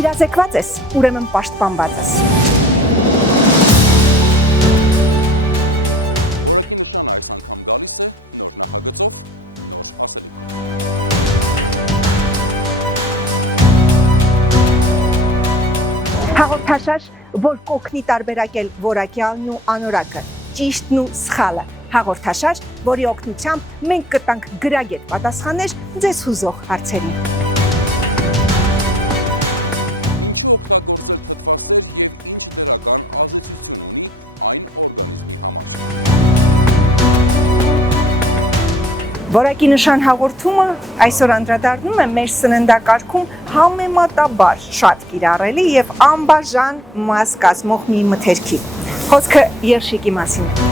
Իրազեկված ես, ուրեմն պաշտպանված ես։ Հաղորդաշար, որ կօգնի տարբերակել որակյալն ու անորակը, ճիշտն ու սխալը։ Հաղորդաշար, որի օգնությամբ մենք կտանք գրագետ պատասխաններ ձեզ հուզող հարցերին։ Որակի նշան հաղորդումը այսօր անդրադառնում է մեր սննդակարգում համեմատաբար շատ կիրառելի եւ անբաժան մաս կազմող մի մթերքի։ Խոսքը երշիկի մասին է։